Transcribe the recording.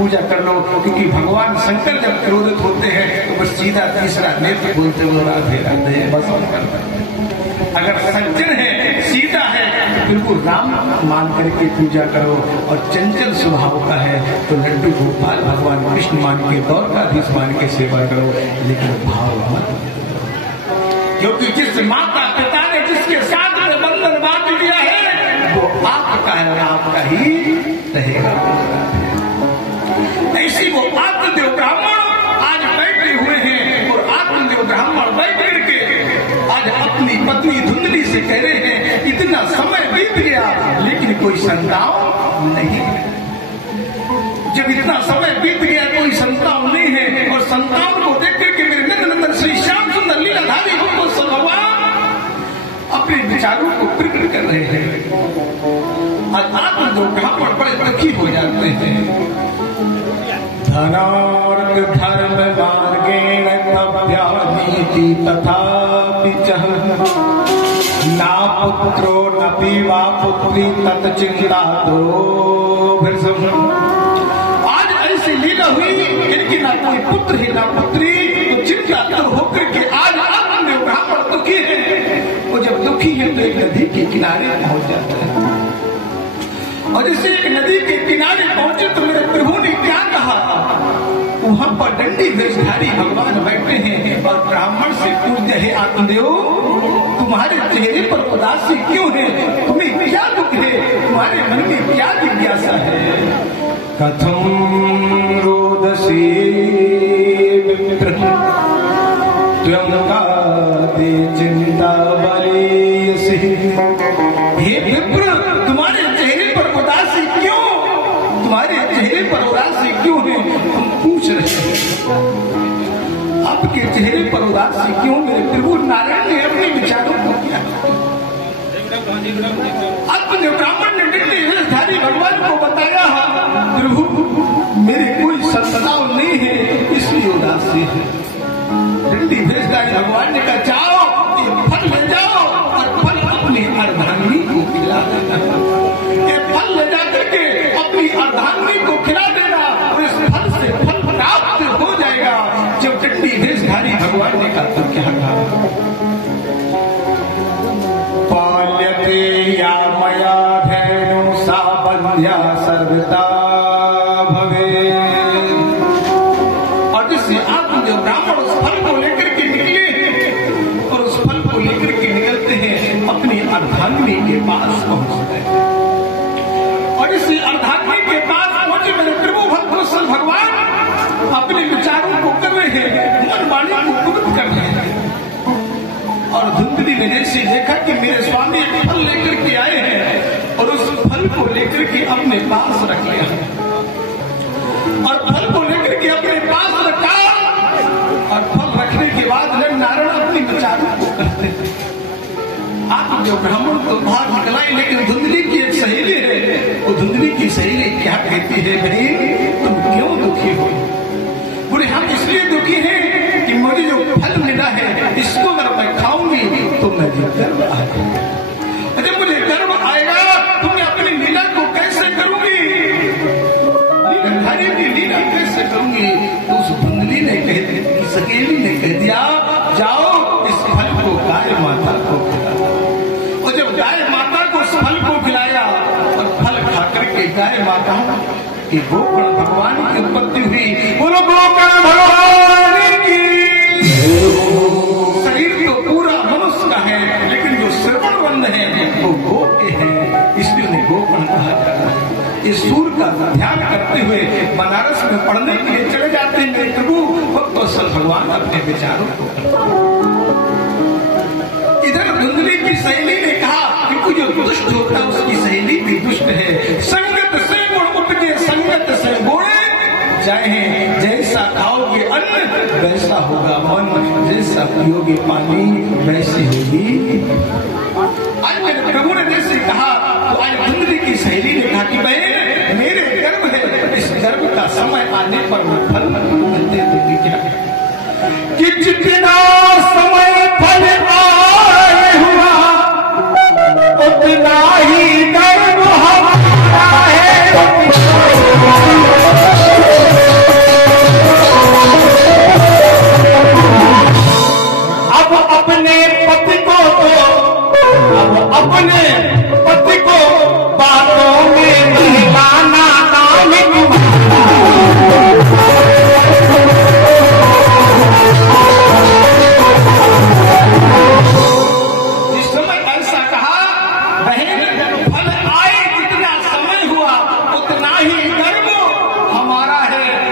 पूजा कर लो, क्योंकि भगवान शंकर जब क्रोधित होते हैं तो बस सीधा तीसरा नेत्र बोलते हुए राधे राधे बस करते हैं। अगर सज्जन है, सीधा है, तो बिल्कुल राम मान करके पूजा करो, और चंचल स्वभाव का है तो लड्डू गोपाल भगवान कृष्ण मान के, द्वारकाधीश मान के सेवा करो, लेकिन भाव मत। क्योंकि जिस माता पिता ने जिसके साथ में बंधन बांध दिया है वो आपका है और आपका ही रहेगा। ऐसी वो आत्मदेव ब्राह्मण आज बैठे हुए हैं, और आत्मदेव ब्राह्मण बैठ करके आज अपनी पत्नी धुंधली से कह रहे हैं इतना समय बीत गया लेकिन कोई संतान नहीं है। जब इतना समय बीत गया कोई संतान नहीं है, और संतान को देख करके मेरे नंदनंदन श्री श्याम सुंदर लीलाधारी हमको भगवान अपने विचारों को प्रकट कर रहे हैं। आत्मदेव ब्राह्मण बड़े दुखी हो जाते हैं। धनार्थ धर्म मार्गेण तव्यानीति तथापि चह ना पुत्रो न पीवा पुत्री तत्चिंता दो। आज ऐसी लीला हुई इनकी ना कोई पुत्र है ना पुत्री, तो चिंता तो होकर के आज आत्मदेव ब्राह्मण दुखी है। वो जब दुखी है तो एक नदी के किनारे पहुंच जाता है, और जैसे एक नदी के किनारे पहुंचे तो मेरे प्रभु ने क्या कहा, वहां पर दंडी वेशधारी भगवान बैठे हैं और ब्राह्मण से पूछते हैं आत्मदेव तुम्हारे चेहरे पर उदासी क्यों है, तुम्हें क्या दुख है, तुम्हारे मन में क्या जिज्ञासा है। कथम रोदसी विप्र त्वं काते चिंता बलियसि। हे विप्र तुम्हारे चेहरे पर उदासी क्यों, तुम्हारे चेहरे पर उदासी क्यों है, तुम पूछ रहे हो आपके चेहरे पर उदासी क्यों। मेरे प्रभु नारायण ने अपने विचारों को किया। आत्मदेव ब्राह्मण ने दंडी वेशधारी भगवान को बताया प्रभु मेरे कोई संतान नहीं है इसलिए उदासी है। दंडी वेशधारी भगवान ने कहा जाओ ये फल ले जाओ और फल अपनी अर्धांगिनी को खिला देना। ये फल ले जाकर के अपनी अर्धांगिनी को खिला देना और इस फल से फल प्राप्त हो जाएगा। जब दंडी वेशधारी भगवान ने कहा तो क्या कहा, पाल्यते या मया धेनु सा बंध्या सर्वदा भवे। और जिससे आत्मदेव ब्राह्मण उस फल को लेकर के निकले और उस फल को लेकर के निकलते हैं अपनी अर्धांगिनी के पास पहुंचते हैं। और इसी अर्धांगिनी के पास पहुंचे मेरे प्रभु भक्तवत्सल भगवान अपने विचारों को कर रहे हैं, मन वाणी को पुरुष कर रहे हैं। और धुंधली ने जैसे देखा कि मेरे स्वामी एक फल लेकर के आए हैं और उस फल को लेकर के अपने पास रख लिया, और फल को लेकर के अपने पास रखा, और फल रखने के बाद नर नारायण अपने विचारों को करते हैं। आप जो ब्राह्मण तो बाहर निकलाई, लेकिन धुंधली की एक सहेली है, वो धुंधली की सहेली क्या कहती है, भाई तुम क्यों दुखी हो। बोले हम इसलिए दुखी हैं कि मुझे जो फल मिला है इसको अगर मैं खाऊंगी तो मुझे गर्व आएगा। जब मुझे गर्व आएगा तो मैं अपनी लीला को कैसे करूंगी, लीलाधारी की लीला कैसे करूंगी। तो उस धुंधली ने कह दी, सकेली ने कह दिया जाओ इस फल को गाय माता को खिलाओ। और जब गाय माता को उस फल को खिलाया और फल खा करके गाय माता कि गोकर्ण भगवान की उत्पत्ति हुई। बोलो गोकर्ण भगवान की। शरीर तो पूरा मनुष्य का है लेकिन जो श्रवण बंद है वो गो के हैं, इसलिए उन्हें गोकर्ण कहा जाता है। इस सूर्य का ध्यान करते हुए बनारस में पढ़ने के लिए चले जाते हैं मेरे प्रभु भक्तवत्सल भगवान अपने विचारों को। इधर धुंधली की सहेली ने कहा कि जो दुष्ट होता है उसकी सहेली भी दुष्ट है। संगत से गुण उपजे संगत से गुण जाए, जैसा खाओगे अन्न वैसा होगा मन, जैसा पियोगे पानी वैसी होगी। आज मेरे प्रभु ने जैसे कहा तो आज धुंधली की सहेली ने कहा कि बहन मेरे गर्भ है, इस गर्भ का समय आने पर मैं फल दे दूंगी। क्या कि जितना समय फल आए हुआ उतना ही गर्भ हमारा है। अपने